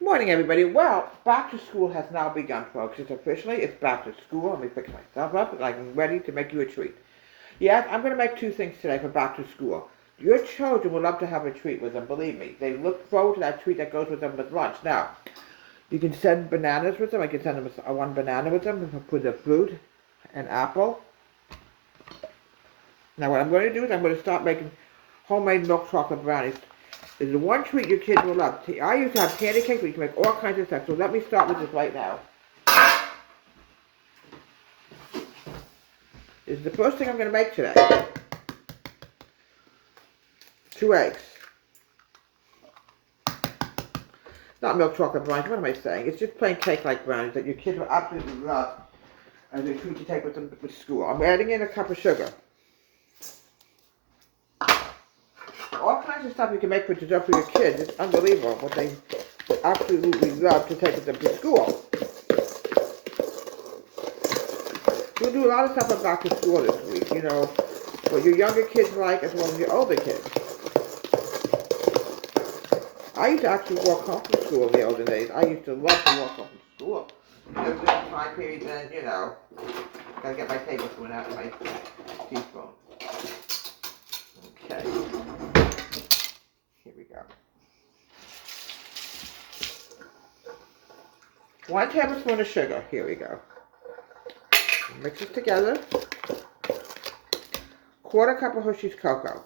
Morning, everybody. Well, back to school has now begun, folks. It's back to school. Let me pick myself up, like I'm ready to make you a treat. Yes, I'm going to make two things today for back to school. Your children will love to have a treat with them, believe me. They look forward to that treat that goes with them with lunch. Now, you can send bananas with them. I can send them one banana with them with the fruit, an apple. Now, what I'm going to do is I'm going to start making homemade milk chocolate brownies. This is the one treat your kids will love. I used to have candy cakes, but you can make all kinds of stuff. So let me start with this right now. This is the first thing I'm going to make today. 2 eggs. Not milk chocolate brownies, what am I saying? It's just plain cake-like brownies that your kids will absolutely love as a treat to take with them to school. I'm adding in a cup of sugar. All kinds of stuff you can make for dessert for your kids. It's unbelievable what they absolutely love to take with them to school. We'll do a lot of stuff about back to school this week, you know, what your younger kids like as well as your older kids. I used to actually walk home from school in the olden days. I used to love to walk home from school. There was different time periods and, you know, gotta get my tablespoon out of my teaspoon. Okay. Here we go. 1 tablespoon of sugar. Here we go. Mix it together. 1/4 cup of Hershey's cocoa.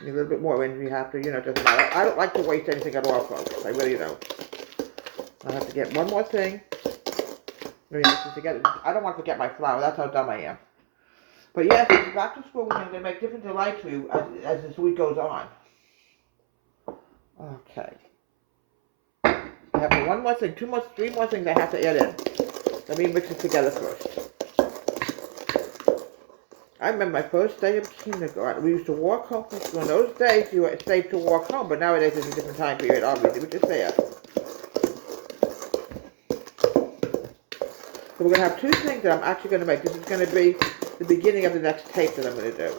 A little bit more when you have to, you know, it doesn't matter. I don't like to waste anything at all, folks. I really don't. I have to get one more thing. Let me mix it together. I don't want to forget my flour. That's how dumb I am. But yes, it's back to school. We're going to make different delights for you as this week goes on. Okay. I have one more thing, 3 more things I have to add in. Let me mix it together first. I remember my first day of kindergarten. We used to walk home from school. In those days, you were safe to walk home, but nowadays it's a different time period, obviously, which is sad. So we're going to have 2 things that I'm actually going to make. This is going to be the beginning of the next tape that I'm going to do.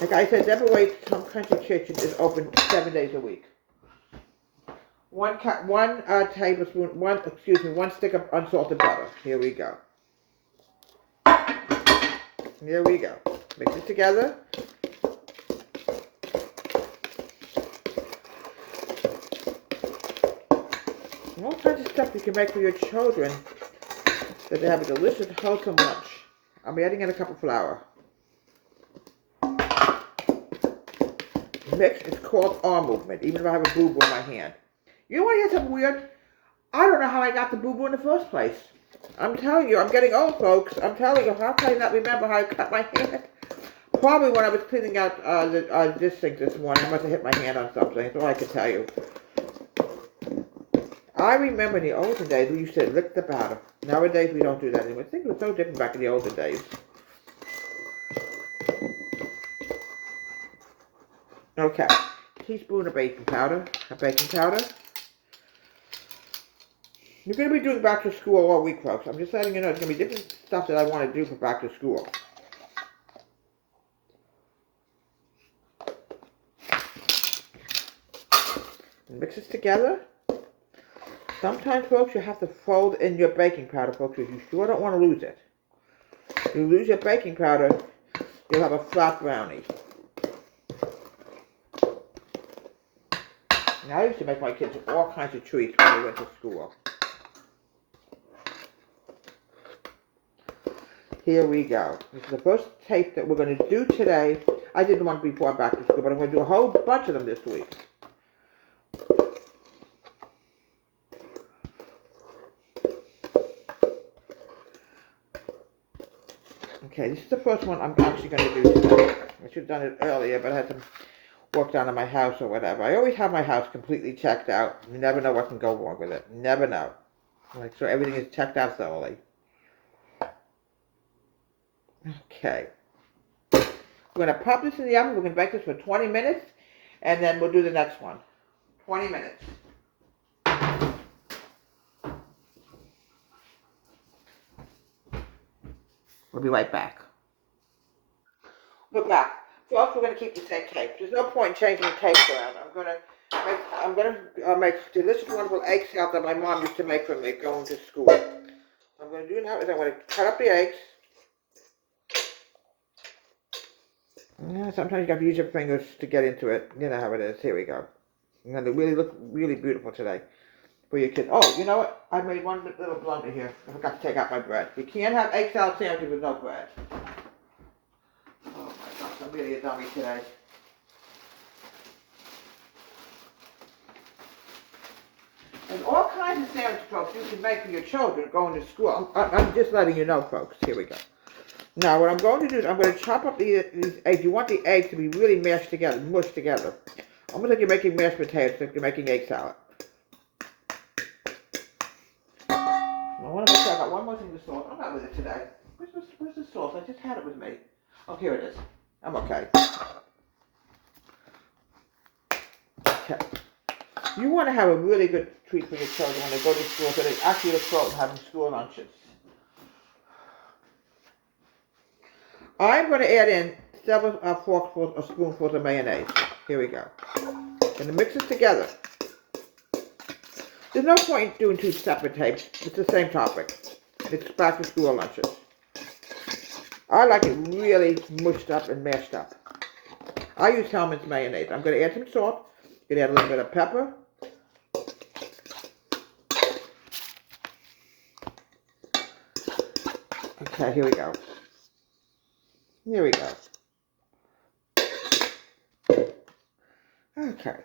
Like I said, Deborah Waite's Home Country Kitchen is open 7 days a week. 1 tablespoon, 1 stick of unsalted butter. Here we go. Here we go. Mix it together. All kinds of stuff you can make for your children that they have a delicious, wholesome lunch. I'm adding in a cup of flour. Mix, it's called arm movement, even if I have a boo-boo in my hand. You know what, here's something weird? I don't know how I got the boo-boo in the first place. I'm telling you, I'm getting old, folks. I'm telling you, how can I not remember how I cut my hand? Probably when I was cleaning out the dish sink this morning, I must have hit my hand on something. That's all I can tell you. I remember in the olden days, we used to lick the batter. Nowadays, we don't do that anymore. I think it was so different back in the olden days. Okay. Teaspoon of baking powder. You're going to be doing back to school all week, folks. I'm just letting you know, it's going to be different stuff that I want to do for back to school. Mix this together. Sometimes, folks, you have to fold in your baking powder, folks, because you sure don't want to lose it. If you lose your baking powder, you'll have a flat brownie. Now, I used to make my kids all kinds of treats when they went to school. Here we go. This is the first tape that we're going to do today. I did one before back to school, but I'm going to do a whole bunch of them this week. Okay, this is the first one I'm actually going to do today. I should have done it earlier, but I had some work done on my house or whatever. I always have my house completely checked out. You never know what can go wrong with it. Never know. Make sure everything is checked out thoroughly. Okay. We're going to pop this in the oven. We're going to bake this for 20 minutes, and then we'll do the next one. 20 minutes. We'll be right back. We're back. Folks, we're going to keep the same tape. There's no point in changing the tapes around. I'm going to make delicious, wonderful egg salad that my mom used to make for me going to school. I'm going to do now is I'm going to cut up the eggs. Yeah, sometimes you got to use your fingers to get into it. You know how it is. Here we go. I'm going to really look really beautiful today for your kids. Oh, you know what? I made one little blunder here. I forgot to take out my bread. You can't have egg salad sandwiches with no bread. Oh my gosh, I'm really a dummy today. There's all kinds of sandwich, folks, you can make for your children going to school. I'm just letting you know, folks. Here we go. Now, what I'm going to do is I'm going to chop up these eggs. You want the eggs to be really mashed together, mushed together. Almost like you're making mashed potatoes, like you're making egg salad. I want to make sure I got one more thing to salt. I'm not with it today. Where's the salt? I just had it with me. Oh, here it is. I'm okay. Okay. You want to have a really good treat for your children when they go to school, so they actually look forward to having school lunches. I'm going to add in several forkfuls or spoonfuls of mayonnaise. Here we go. Going to mix it together. There's no point in doing two separate tapes. It's the same topic. It's back to school lunches. I like it really mushed up and mashed up. I use Hellmann's mayonnaise. I'm going to add some salt. I'm going to add a little bit of pepper. Okay, here we go. Here we go. Okay.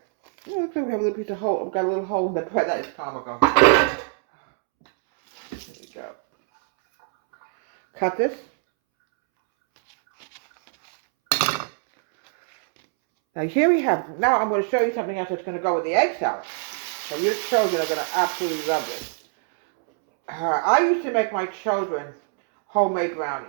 Yeah, looks like we have a little piece of hole. We've got a little hole in the bread. That is comical. Here we go. Cut this. Now here we have, now I'm going to show you something else that's going to go with the egg salad. So your children are going to absolutely love this. I used to make my children homemade brownies.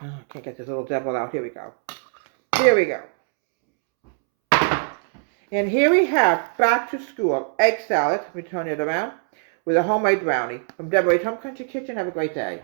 I can't get this little devil out. Here we go. Here we go. And here we have back to school egg salad. Let me turn it around. With a homemade brownie. From Deborah's Home Country Kitchen. Have a great day.